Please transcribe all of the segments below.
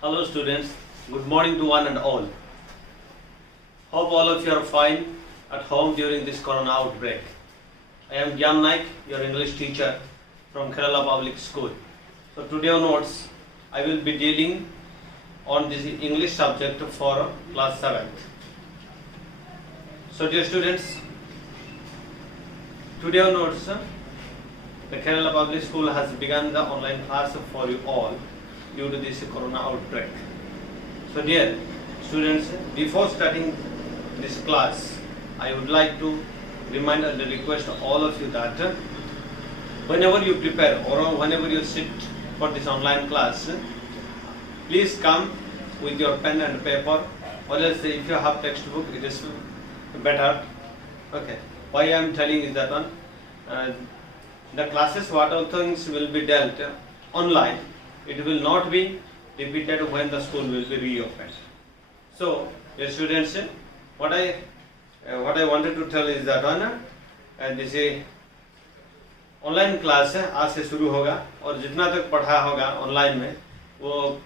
Hello students, good morning to one and all. Hope all of you are fine at home during this corona outbreak. I am Gyan Naik, your English teacher from Kerala Public School. So today onwards, I will be dealing on this English subject for class 7th. So dear students, today onwards, the Kerala Public School has begun the online class for you all due to this corona outbreak. So dear students, before starting this class, I would like to remind and request all of you that whenever you prepare or whenever you sit for this online class, please come with your pen and paper, or else if you have textbook, it is better. Okay. Why I am telling is that the classes, what all things will be dealt online, it will not be repeated when the school will be reopened. So, dear students, what I wanted to tell is that this online class है आज से शुरू होगा और जितना तक पढ़ा होगा ऑनलाइन में वो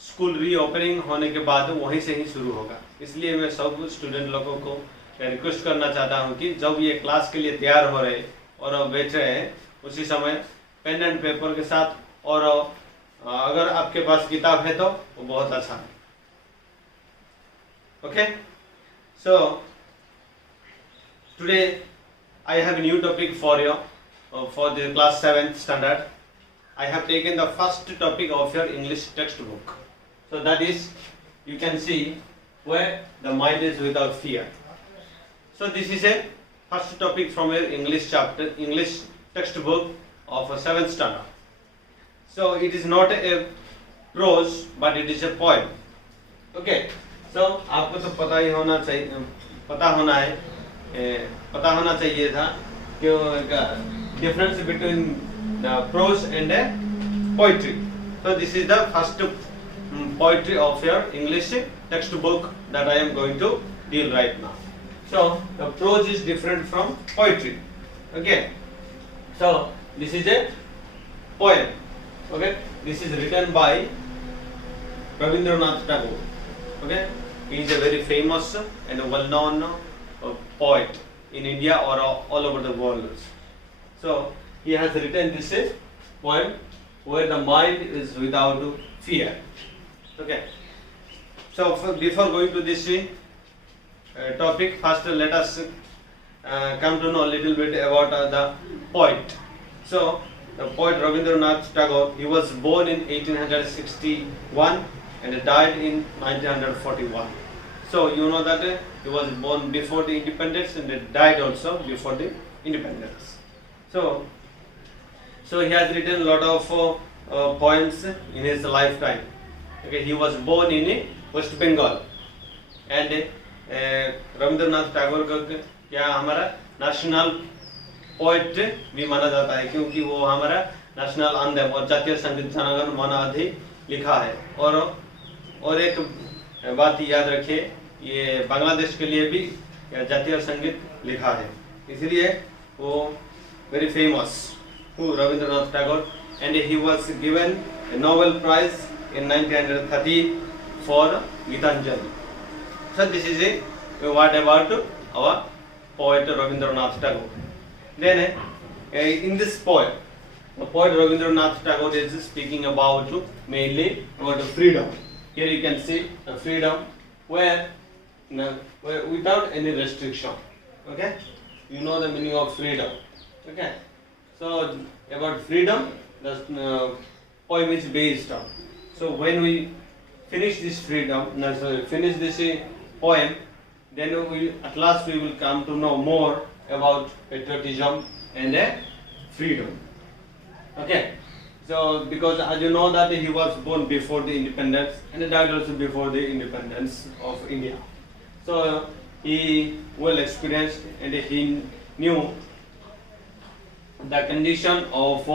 स्कूल रीओपनिंग होने के बाद वहीं से ही शुरू होगा। इसलिए मैं सब स्टूडेंट लोगों को रिक्वेस्ट करना चाहता हूं कि जब ये क्लास के लिए तैयार हो रहे और बैठ रहे हैं उसी समय पेन एंड पेपर के साथ, और अगर आपके पास किताब है तो वो बहुत अच्छा है। Okay, so today I have a new topic for you for the class 7th standard. I have taken the first topic of your English textbook. So that is, you can see where the mind is without fear. So this is a first topic from your English chapter, English textbook of a 7th standard. So it is not a prose, but it is a poem. Okay. So आपको तो पता ही होना चाहिए, पता होना चाहिए था कि difference between the prose and poetry. So this is the first poetry of your English textbook that I am going to deal right now. So the prose is different from poetry. Okay. So this is a poem. Okay. This is written by Rabindranath Tagore. Okay. He is a very famous and a well-known poet in India or all over the world. So he has written this poem where the mind is without fear. Okay. So before going to this topic, first let us come to know a little bit about the poet. So the poet Rabindranath Tagore, he was born in 1861 and died in 1941. So you know that he was born before the independence and died also before the independence. So he has written a lot of poems in his lifetime. Okay, he was born in West Bengal, and Rabindranath Tagore को क्या हमारा national poet भी माना जाता है, क्योंकि वो हमारा national anthem और जातीय संगीत जनगण मन अधि लिखा है। और एक बात याद रखिए, ये बांग्लादेश के लिए भी जातीय संगीत लिखा है, इसलिए वो very famous Rabindranath Tagore, and he was given a Nobel Prize in 1930 for Gitanjali. So this is it. What about our poet Rabindranath Tagore? Then in this poem, the poet Rabindranath Tagore is speaking about mainly about freedom. Here you can see the freedom where without any restriction. Okay, you know the meaning of freedom. Okay, so about freedom, the poem is based on. So when we finish this finish this poem, then at last we will come to know more about patriotism and freedom. Okay. So because as you know that he was born before the independence and died also before the independence of India. So he well experienced and he knew the condition of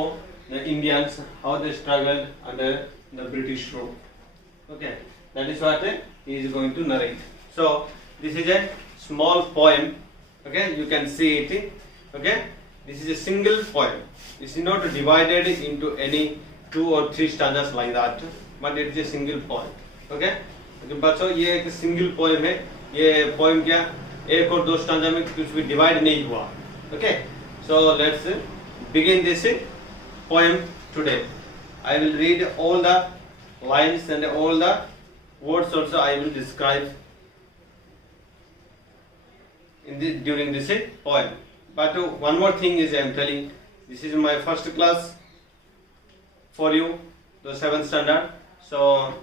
the Indians, how they struggled under the British rule. Okay, that is what he is going to narrate. So this is a small poem. Okay, you can see it. Okay, this is a single poem. This is not divided into any 2 or 3 stanzas like that. but it is a single poem. Okay, तो बच्चों ये एक single poem है. ये poem क्या एक और दो स्टांजा में कुछ भी डिवाइड नहीं हुआ. Okay, so let's begin this poem today. I will read all the lines and all the words also I will describe in this, during this poem. But one more thing is I am telling, this is my first class for you, the 7th standard. So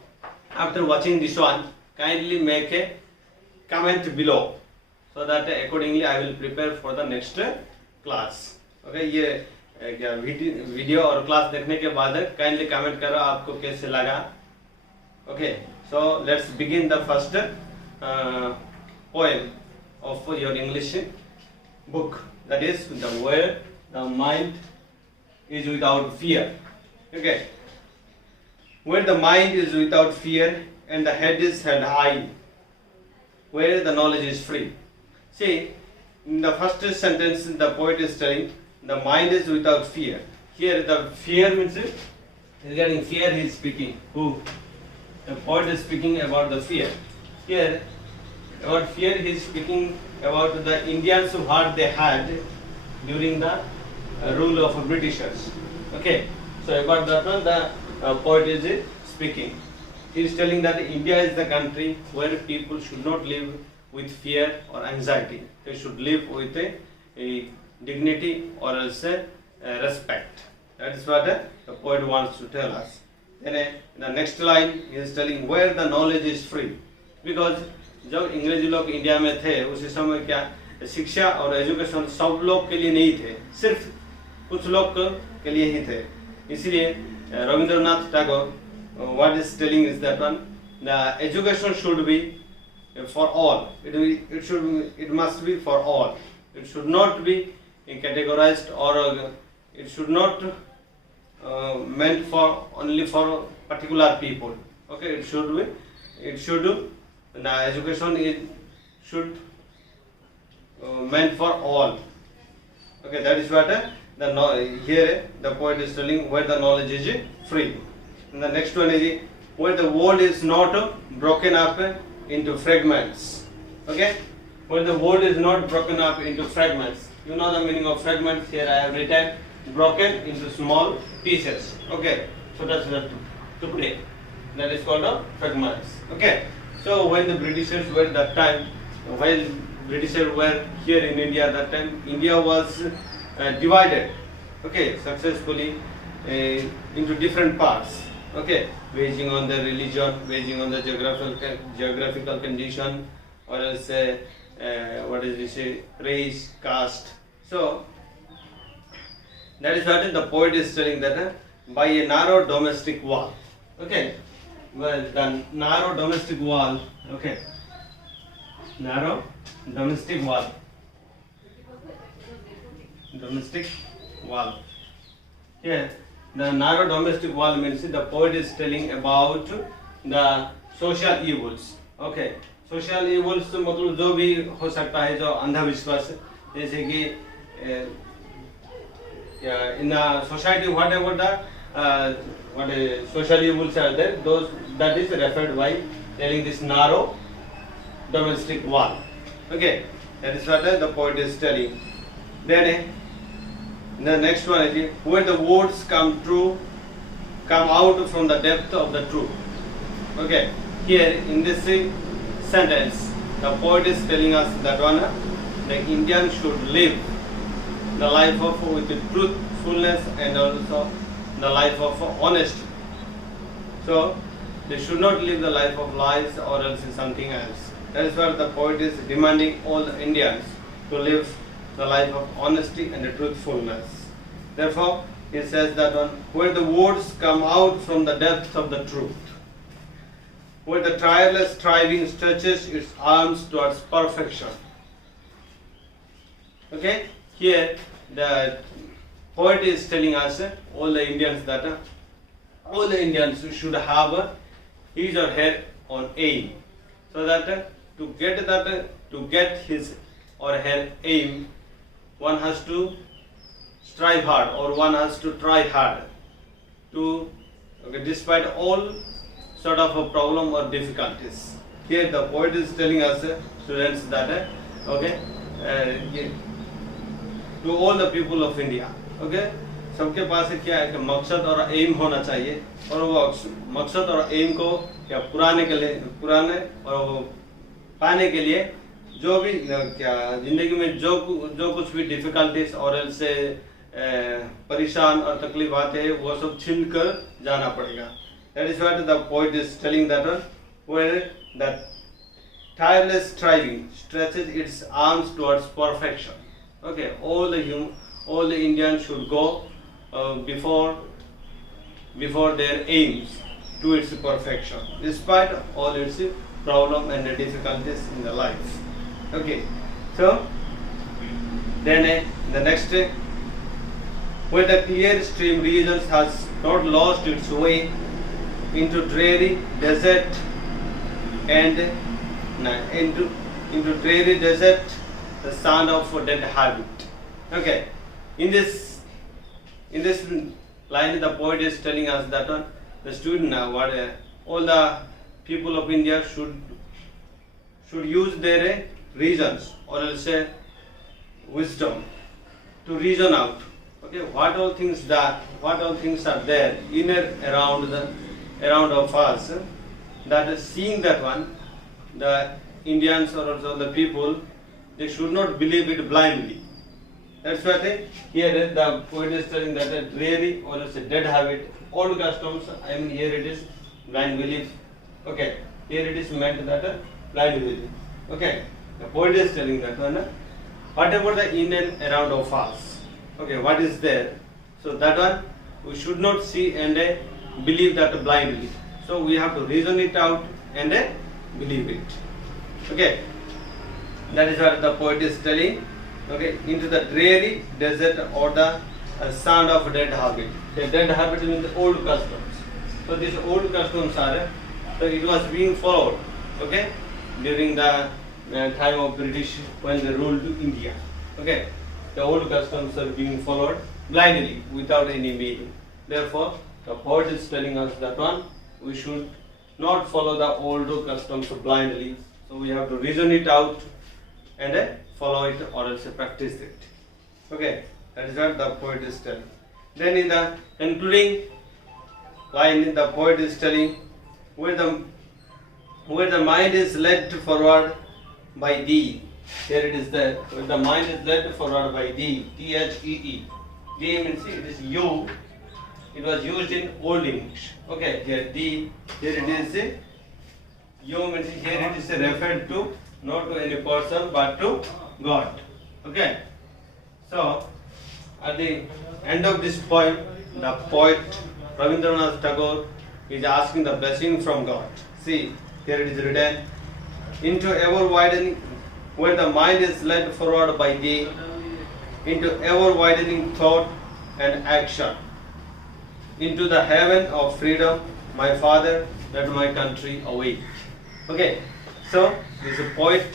after watching this one, kindly make a comment below so that accordingly I will prepare for the next class. Okay, ये क्या video और class देखने के बाद kindly comment करो आपको कैसे लगा. Okay, so let's begin the first poem of your English book, that is the where the mind is without fear. Okay, where the mind is without fear and the head is held high, where the knowledge is free. See, in the first sentence the poet is telling the mind is without fear. Here the fear means regarding fear he is speaking. Who? The poet is speaking about the fear. Here about fear he is speaking about the Indians what they had during the rule of Britishers. Okay, so about that one the poet is speaking. He is telling that India is the country where people should not live with fear or anxiety. They should live with a dignity or else respect. That is what the poet wants to tell us. Then the next line he is telling where the knowledge is free. Because जब अंग्रेजी लोग India में थे उसी समय क्या शिक्षा और एजुकेशन सब लोग के लिए नहीं थे, सिर्फ कुछ लोग के लिए ही थे. इसलिए Rabindranath Tagore what is telling is that one the education should be for all. It must be for all. It should not be categorized or it should not meant for only for particular people. Okay, it should the education should meant for all. Okay, that is what here the poet is telling where the knowledge is free. And the next one is where the world is not broken up into fragments. Okay, where the world is not broken up into fragments. You know the meaning of fragments. Here I have written broken into small pieces. Okay, so that's the today. That is called fragments. Okay, so when the Britishers were that time, while Britishers were here in India that time, India was divided. Okay, successfully into different parts. Okay, basing on the religion, basing on the geographical condition, or else what is this race, caste. So that is what the poet is telling that by a narrow domestic wall. Okay, well the narrow domestic wall. Okay, narrow domestic wall. Domestic wall. Here the narrow domestic wall means the poet is telling about the social evils. Okay, social evils मतलब जो भी हो सकता है, जो अंधविश्वास जैसे कि in the society whatever the social evils are there, those that is referred by telling this narrow domestic wall. Okay, that is what the poet is telling. Then the next one is where the words come out from the depth of the truth. Okay, here in this sentence the poet is telling us that one the Indian should live the life of with truthfulness and also the life of honesty. So they should not live the life of lies or else something else. That is what the poet is demanding all the Indians to live the life of honesty and truthfulness. Therefore, he says that one where the words come out from the depth of the truth, where the tireless striving stretches its arms towards perfection. Okay, here the poet is telling us all the Indians that all the Indians should have his or her own aim, so that to get his or her aim, one has to strive hard or one has to try hard to despite all sort of a problem or difficulties. Here the poet is telling us students that okay, to all the people of India, okay, सबके पास क्या है कि मकसद और M होना चाहिए, और वो मकसद और एम को क्या पुराने और वो पाने के लिए जो भी क्या जिंदगी में जो कुछ भी डिफिकल्टीज और से परेशान और तकलीफ आते हैं वो सब छीन कर जाना पड़ेगा. That is what the poet is telling that one, where that tireless striving stretches its arms towards perfection. Okay, all the Indians should go before their aims to its perfection, despite all its problem and difficulties in the life. Okay, so then the next, where the clear stream regions has not lost its way into dreary desert and into dreary desert, the sound of dead habit. Okay, in this line the poet is telling us that the student what all the people of India should use their reasons or else wisdom to reason out, okay, what all things are there in and around of us, that is seeing that one, the Indians or also the people, they should not believe it blindly. That's what here the poet is telling that a dreary or else a dead habit, old customs, I mean here it is blind belief. Okay, here it is meant that blind belief. Okay, the poet is telling that one. What about the in and around of us? Okay, what is there? So that one we should not see and believe that blindly. So we have to reason it out and believe it. Okay, that is what the poet is telling. Okay, into the dreary desert or the sound of dead habit. The dead habit means the old customs. So these old customs are, so it was being followed, okay, during the time of British when they ruled India. Okay, the old customs are being followed blindly without any meaning. Therefore, the poet is telling us that one, we should not follow the old customs blindly. So we have to reason it out and follow it or else practice it. Okay, that is what the poet is telling. Then in the concluding line, the poet is telling, where the mind is led forward by thee. Here it is there. Where the mind is led forward by thee. Thee. Thee means it is you. It was used in Old English. Okay, here thee. Here it is you means here it is referred to not to any person but to God. Okay. So at the end of this poem, the poet Rabindranath Tagore is asking the blessing from God. See, here it is written, into ever widening, where the mind is led forward by thee, into ever widening thought and action, into the heaven of freedom, my Father, let my country awake. Okay, so this poet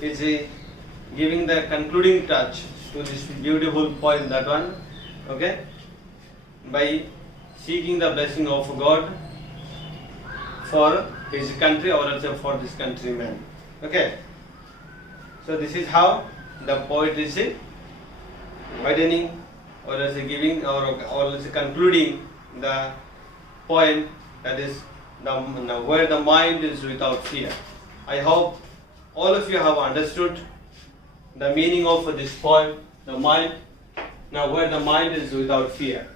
is giving the concluding touch to this beautiful poem, that one, okay, by seeking the blessing of God for his country or also for this countryman. Okay, so this is how the poet is widening or else giving or else concluding the poem, that is where the mind is without fear. I hope all of you have understood the meaning of this poem, the mind. Now where the mind is without fear.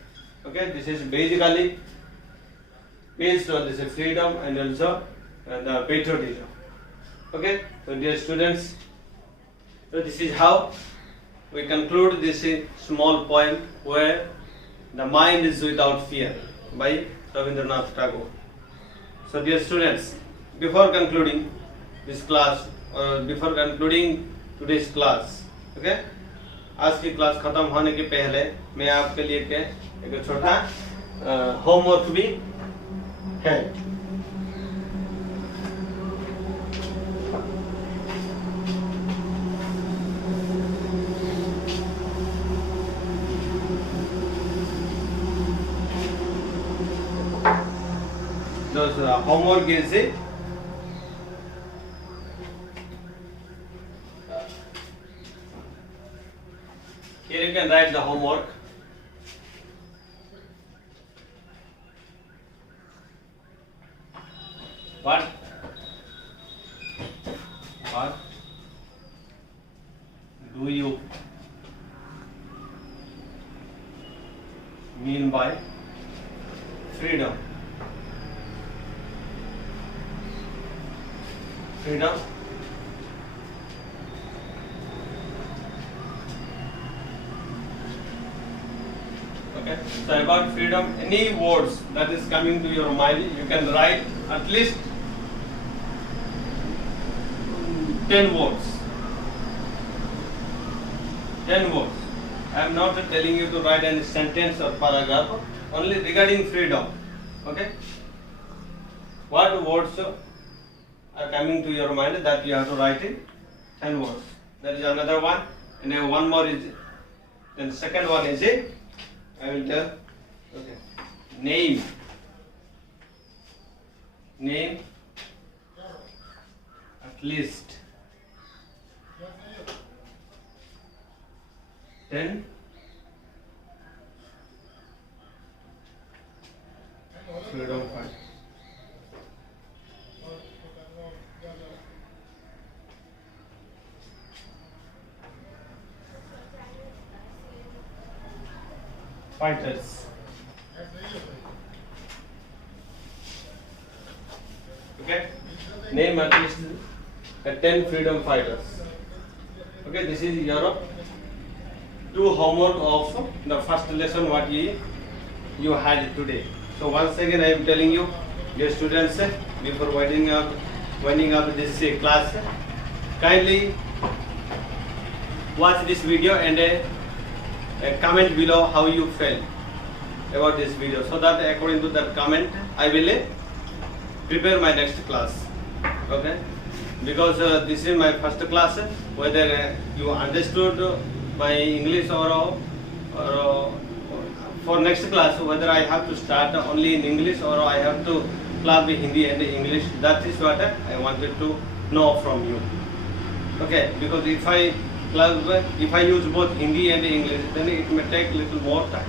Okay, this is basically based on this freedom and also the patriotism. Okay, so dear students, so this is how we conclude this small poem, where the mind is without fear, by Rabindranath Tagore. So dear students, before concluding this class or before concluding today's class, okay, आज की class खत्म होने के पहले मैं आपके लिए एक छोटा होमवर्क भी है. those homework is it. Here you can write the homework. What do you mean by freedom? Freedom. Okay. So about freedom, any words that is coming to your mind, you can write at least 10 words. 10 words. I am not telling you to write any sentence or paragraph, only regarding freedom. Okay? What words are coming to your mind that you have to write in 10 words. There is another one, and then one more is, then the second one is it. I will tell. Okay. Name. Name at least 10 freedom fighters. Okay, name at least 10 freedom fighters. Okay, this is your two homework of the first lesson what you had today. So once again I am telling you, dear students, before winding up this class, kindly watch this video and comment below how you felt about this video, so that according to that comment I will prepare my next class. Okay, because this is my first class, whether you understood my English or for next class whether I have to start only in English or I have to club Hindi and English, that is what I wanted to know from you. Okay, because if I use both Hindi and English, then it may take little more time.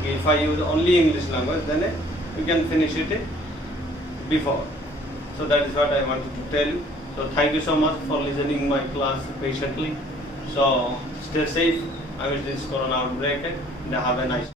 Okay, if I use only English language, then you can finish it before. So that is what I wanted to tell you. So thank you so much for listening my class patiently. So stay safe amidst this corona outbreak and have a nice